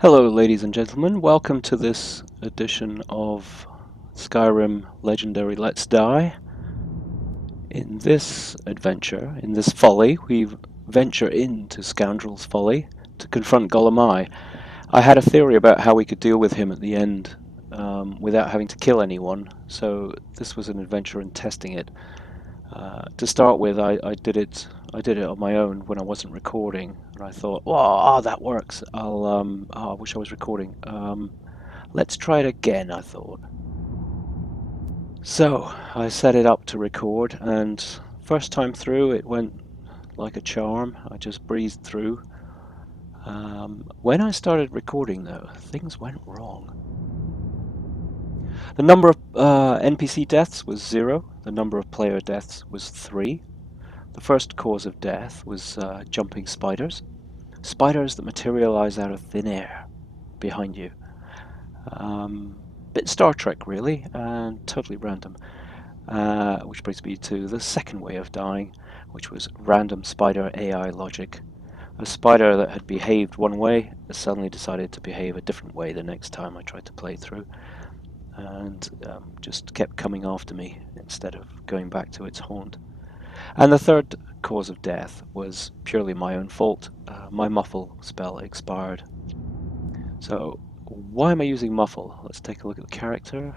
Hello ladies and gentlemen, welcome to this edition of Skyrim Legendary Let's Die. In this adventure, in this folly, we venture into Scoundrel's Folly to confront Golemai. I had a theory about how we could deal with him at the end without having to kill anyone, so this was an adventure in testing it. To start with, I did it on my own when I wasn't recording, and I thought, "Oh, that works. I wish I was recording. Let's try it again," I thought. So I set it up to record, and first time through, it went like a charm. I just breezed through. When I started recording, though, things went wrong. The number of NPC deaths was 0. The number of player deaths was 3. The first cause of death was jumping spiders. Spiders that materialize out of thin air behind you. Bit Star Trek, really, and totally random. Which brings me to the second way of dying, which was random spider AI logic. A spider that had behaved one way suddenly decided to behave a different way the next time I tried to play through, and just kept coming after me instead of going back to its haunt. And the third cause of death was purely my own fault. My muffle spell expired. So why am I using muffle? Let's take a look at the character.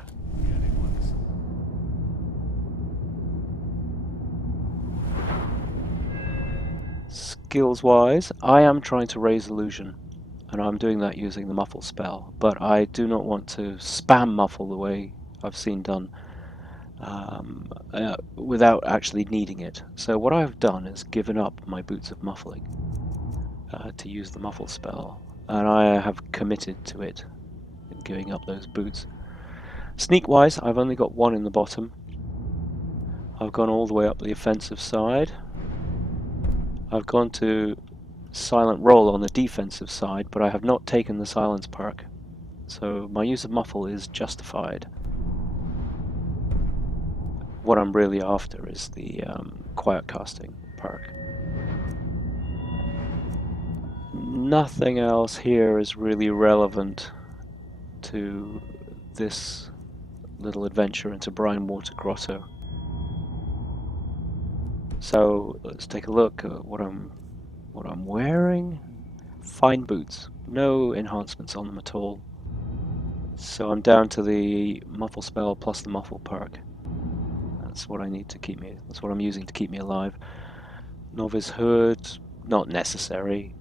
Skills wise, I am trying to raise illusion, and I'm doing that using the muffle spell, but I do not want to spam muffle the way I've seen done without actually needing it. So what I've done is given up my boots of muffling to use the muffle spell, and I have committed to it in giving up those boots. Sneak wise, I've only got 1 in the bottom. I've gone all the way up the offensive side. I've gone to silent roll on the defensive side, but I have not taken the silence perk, so my use of muffle is justified. What I'm really after is the quiet casting perk. Nothing else here is really relevant to this little adventure into Brinewater Grotto. So let's take a look at what I'm wearing. Fine boots, no enhancements on them at all. So I'm down to the muffle spell plus the muffle perk. That's what I need to keep me. That's what I'm using to keep me alive. Novice hood, not necessary.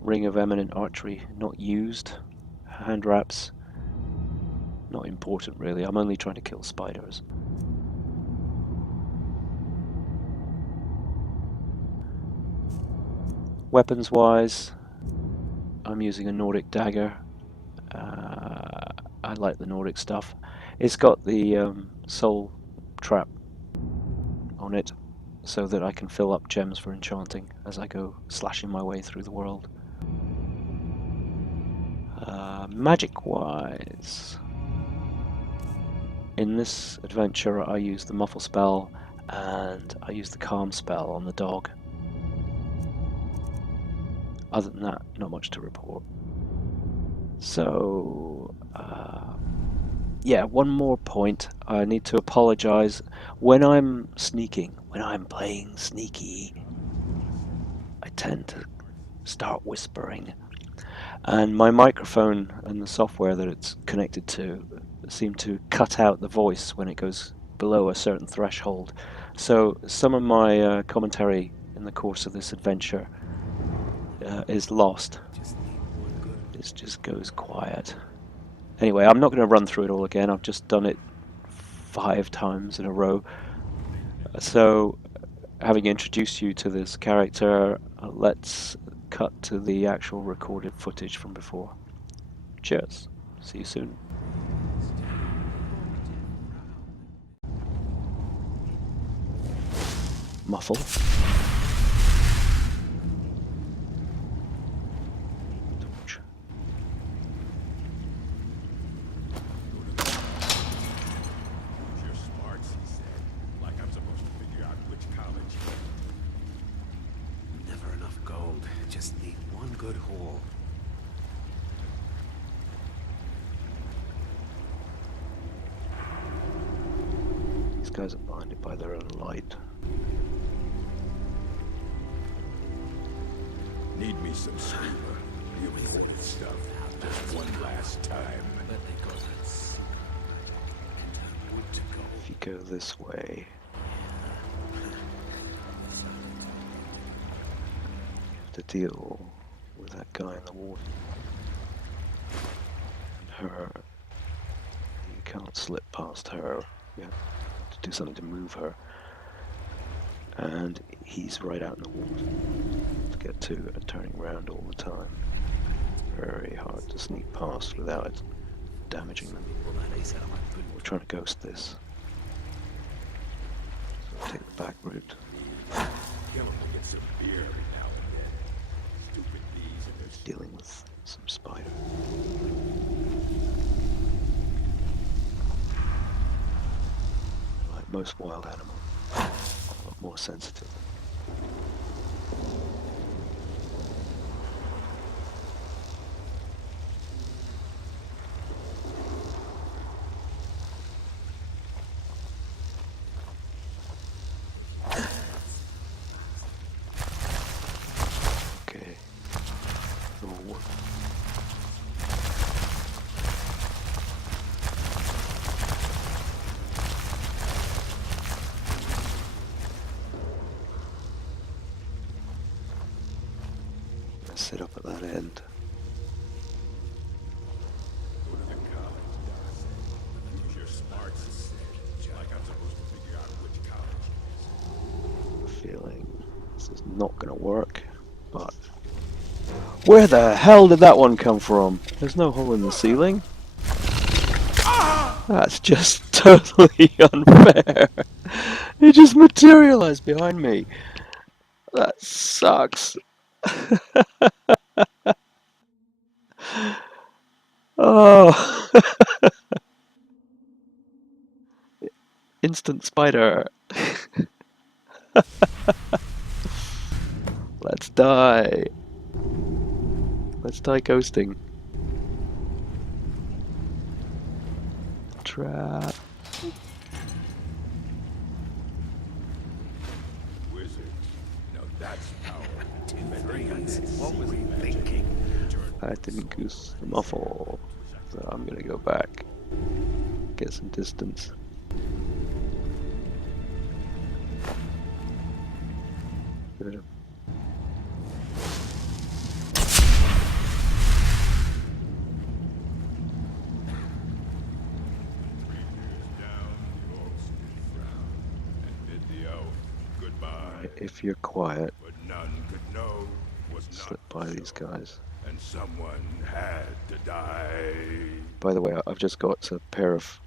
Ring of eminent archery, not used. Hand wraps, not important really. I'm only trying to kill spiders. Weapons wise, I'm using a Nordic dagger. I like the Nordic stuff. It's got the soul trap on it, so that I can fill up gems for enchanting as I go slashing my way through the world. Magic wise, in this adventure I use the muffle spell and I use the calm spell on the dog. Other than that, not much to report. So, yeah, one more point. I need to apologize. When I'm sneaking, when I'm playing sneaky, I tend to start whispering. And my microphone and the software that it's connected to seem to cut out the voice when it goes below a certain threshold. So some of my commentary in the course of this adventure is lost. It just goes quiet. Anyway, I'm not going to run through it all again. I've just done it 5 times in a row. So, having introduced you to this character, let's cut to the actual recorded footage from before. Cheers. See you soon. Muffle. Torch. You're smart, he said. Like I'm supposed to figure out which college. Never enough gold. Just need one good haul. These guys are blinded by their own light. Need me some screamer. The important stuff. Just one last time. If you go this way, you have to deal with that guy in the water. And her. You can't slip past her. You have to do something to move her. And he's right out in the water to get to and turning around all the time. Very hard to sneak past without it damaging them. We're trying to ghost this. So we'll take the back route. Get some beer every now and then. Stupid bees and their Dealing with some spider. Like most wild animals, a lot more sensitive. Okay. It'll work. Sit up at that end. Go to the college, Darcy. Use your smarts instead. Like I'm supposed to figure out which college it is. Feeling this is not going to work, but where the hell did that one come from? There's no hole in the ceiling. That's just totally unfair. It just materialized behind me. That sucks. Oh. Instant spider. Let's die. Let's die ghosting. Trap. Wizards. Now that's power. What was he thinking? I didn't goose the muffle, so I'm gonna go back. Get some distance. Good. If you're quiet, But none could know was slip not by these so. guys. And someone had to die. By the way, I've just got a pair of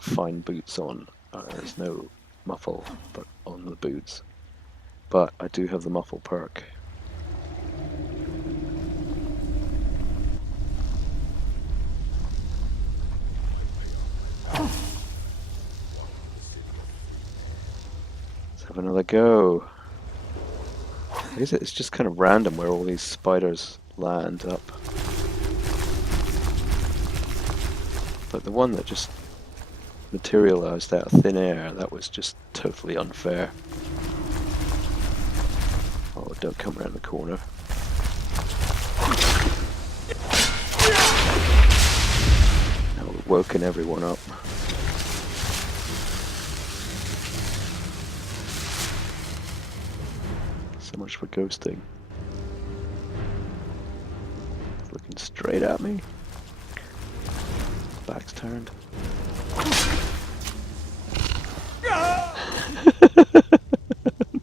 fine boots on. There's no muffle but on the boots. But I do have the muffle perk. Let's have another go. I guess it's just kind of random where all these spiders land up. But the one that just materialized out of thin air, that was just totally unfair. Oh, don't come around the corner. Now we've woken everyone up. So much for ghosting. It's looking straight at me. Back's turned.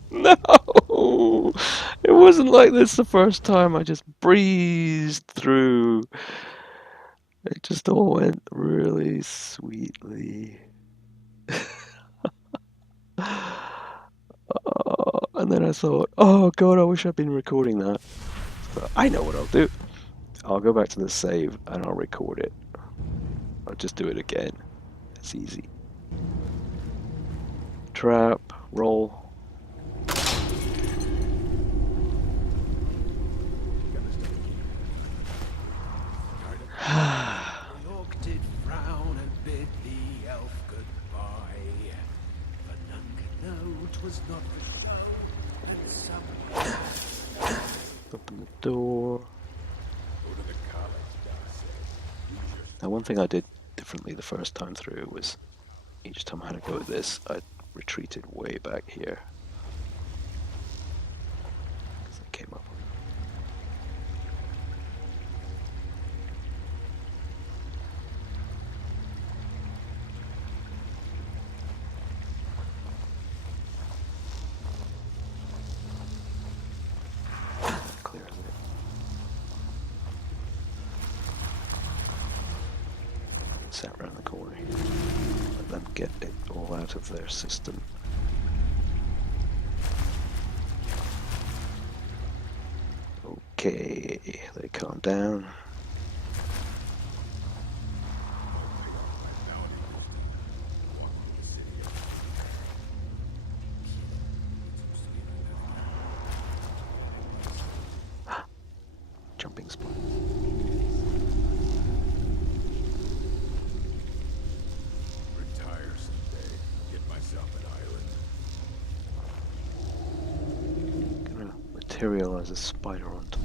No! It wasn't like this the first time. I just breezed through. It just all went really sweetly. And then I thought, oh god, I wish I'd been recording that. So I know what I'll do. I'll go back to the save and I'll record it. I'll just do it again. It's easy. Trap, roll. Look did frown and bid the elf goodbye. Open the door. Go to the college, Darcy. Use your Now, one thing I did differently the first time through was each time I had to go at this, I retreated way back here. Because I came up. That clears it. Sat around the corner here. Let them get it all out of their system. Okay, they calm down. Jumping spot. retire someday. Get myself an island. Gonna materialize a spider onto.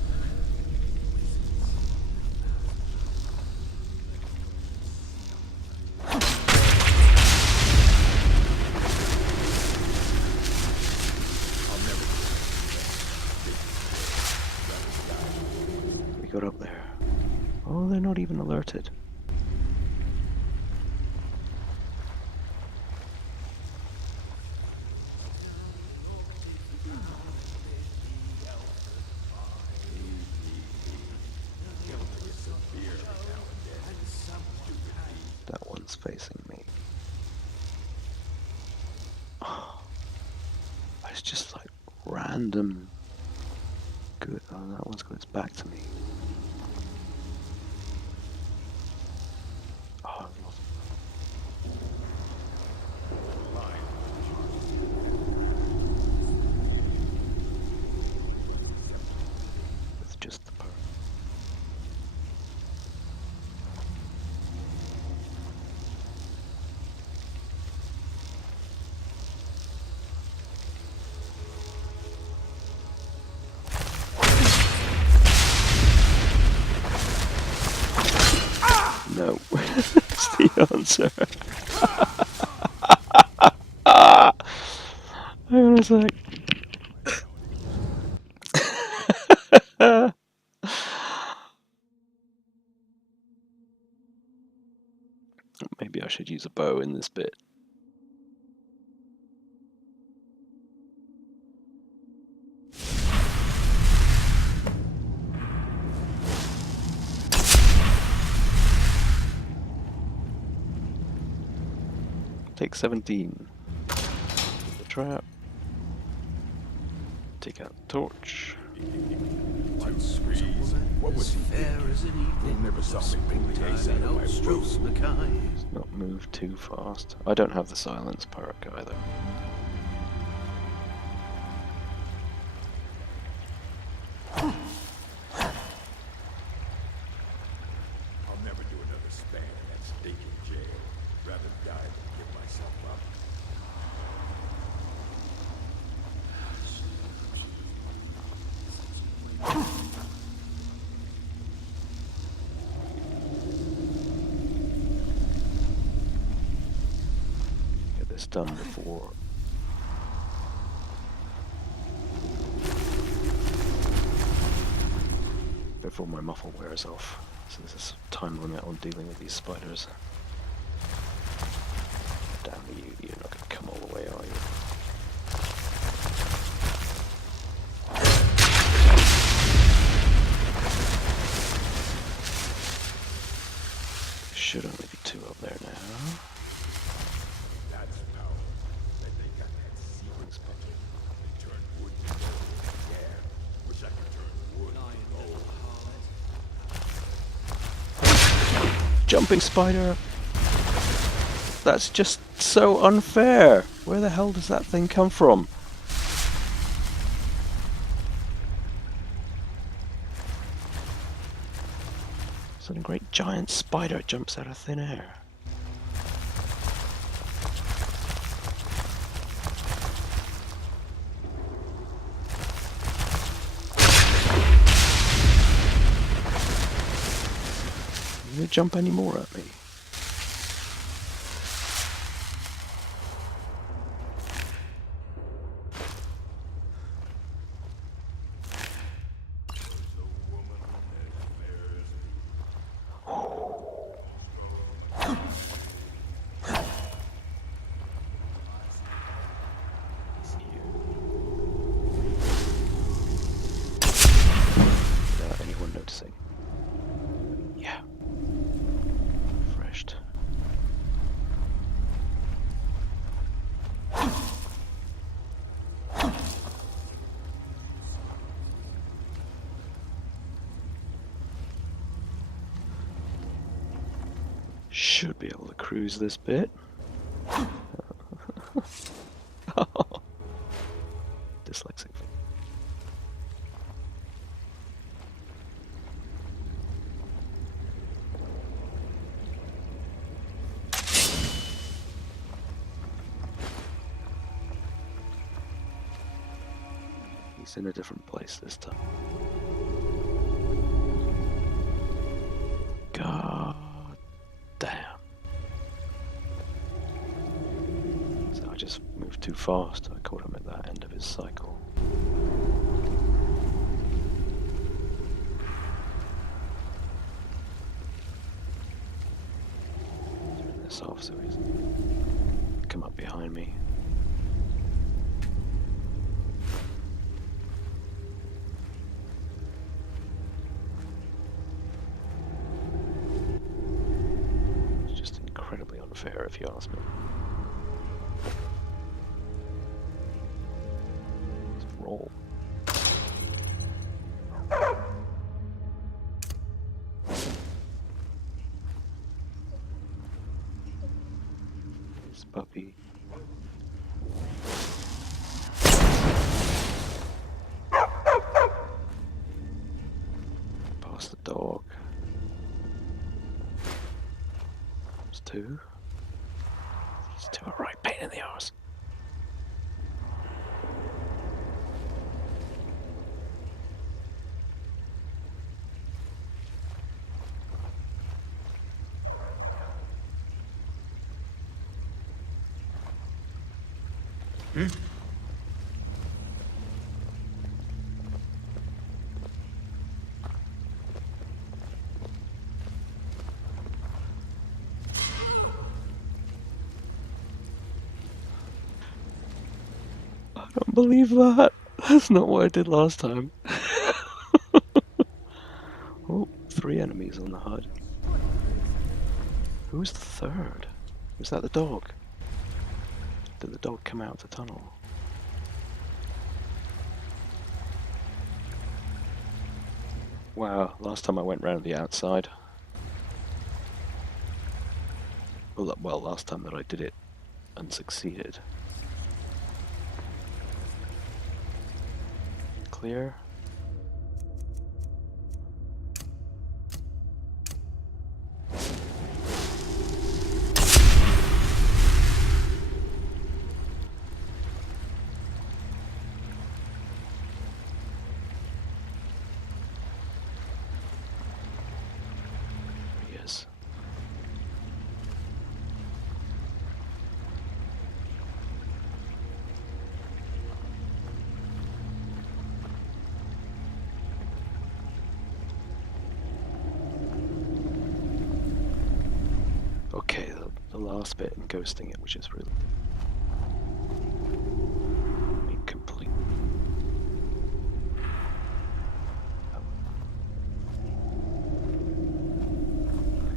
We got up there. Oh, they're not even alerted. That one's facing me. Oh, it's just like random. Good. Oh, that one's got its back to me. Oh, I've lost. It's just the part. No, that's the answer. Hang on a sec. Maybe I should use a bow in this bit. Take 17. The trap. Take out the torch. Once breeze. What was he fair thinking? as an evening? Never saw me pull the ace Springtime out in of my Australs room. Mackay. Let's not move too fast. I don't have the silence perk either. I'll never do another span in that stinking jail. Rather die than give myself up. Get this done before my muffle wears off. So there's a time limit on dealing with these spiders. Damn you, you're not going to come all the way, are you? Should only be 2 up there now. That's power. That they got that secret bucket. They turn wood to gold. Yeah. Wish I could turn wood to gold. Jumping spider! That's just so unfair! Where the hell does that thing come from? Some great giant spider jumps out of thin air. Can you jump any more at me? Without anyone noticing. Yeah. Refreshed. Should be able to cruise this bit. Dyslexic thing. He's in a different place this time. God damn. So I just moved too fast. I caught him at that end of his cycle. Turn this off so he's come up behind me. It's just incredibly unfair if you ask me. Roll. This puppy. Past the dog. There's two. These two are right pain in the arse. I don't believe that. That's not what I did last time. Oh, 3 enemies on the HUD. Who's the third? Was that the dog? Did the dog come out of the tunnel? Wow, last time I went round the outside. Well, last time that I did it and succeeded. Clear. Yes. Okay, the last bit and ghosting it, which is really incomplete.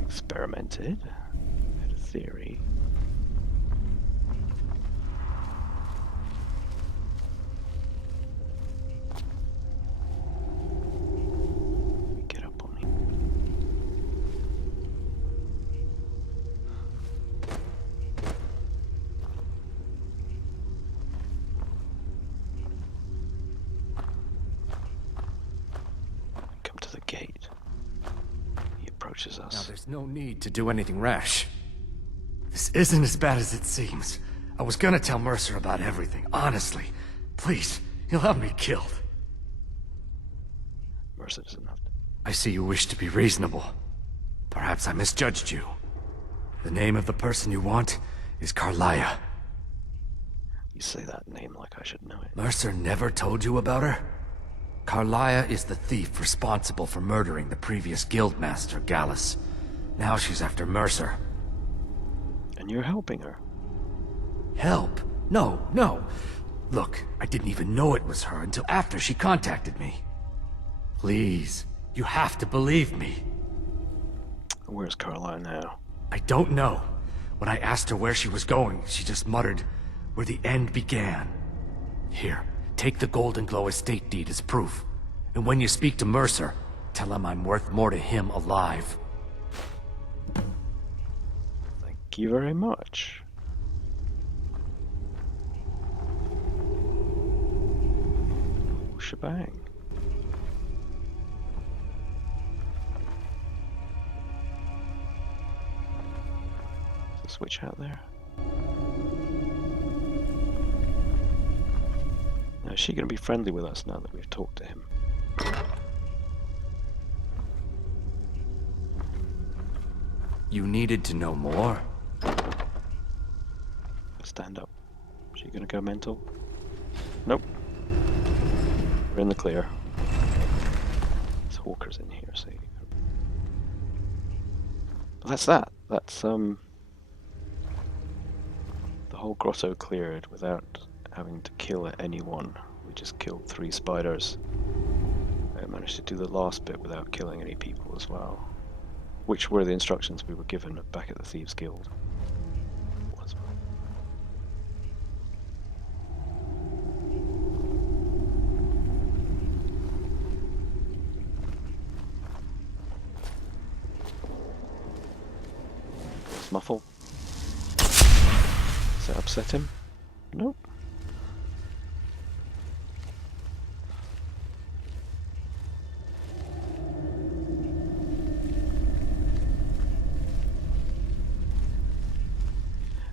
Experimented, had a theory. Get up on him. Come to the gate. He approaches us. Now, there's no need to do anything rash. This isn't as bad as it seems. I was gonna tell Mercer about everything, honestly. Please, he'll have me killed. Mercer doesn't have to. I see you wish to be reasonable. Perhaps I misjudged you. The name of the person you want is Carlia. You say that name like I should know it. Mercer never told you about her? Carlia is the thief responsible for murdering the previous guildmaster, Gallus. Now she's after Mercer. And you're helping her. Help? No, no. Look, I didn't even know it was her until after she contacted me. Please, you have to believe me. Where's Carlisle now? I don't know. When I asked her where she was going, she just muttered, "Where the end began." Here, take the Golden Glow estate deed as proof. And when you speak to Mercer, tell him I'm worth more to him alive. Thank you very much. Shebang. Switch out there. Now, is she going to be friendly with us now that we've talked to him? You needed to know more? Stand up. Is she going to go mental? Nope. We're in the clear. There's hawkers in here, so... But that's that. That's, the whole grotto cleared without having to kill anyone. We just killed 3 spiders. I managed to do the last bit without killing any people as well. Which were the instructions we were given back at the Thieves Guild. Was. Muffle. Does that upset him? Nope.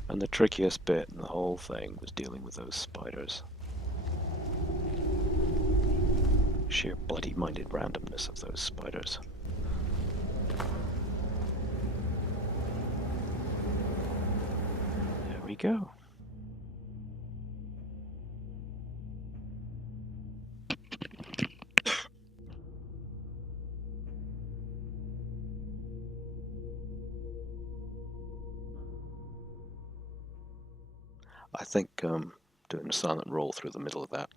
And the trickiest bit in the whole thing was dealing with those spiders. Sheer bloody-minded randomness of those spiders. There we go. I think doing a silent roll through the middle of that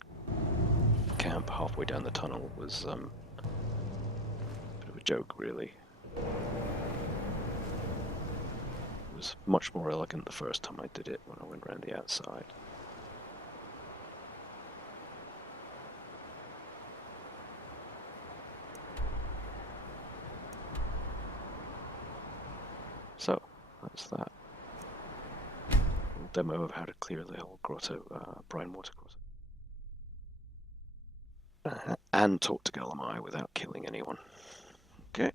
camp halfway down the tunnel was a bit of a joke, really. It was much more elegant the first time I did it when I went round the outside. So, that's that. Demo of how to clear the whole grotto, Brinewater Grotto. And talk to Galamai without killing anyone. Okay.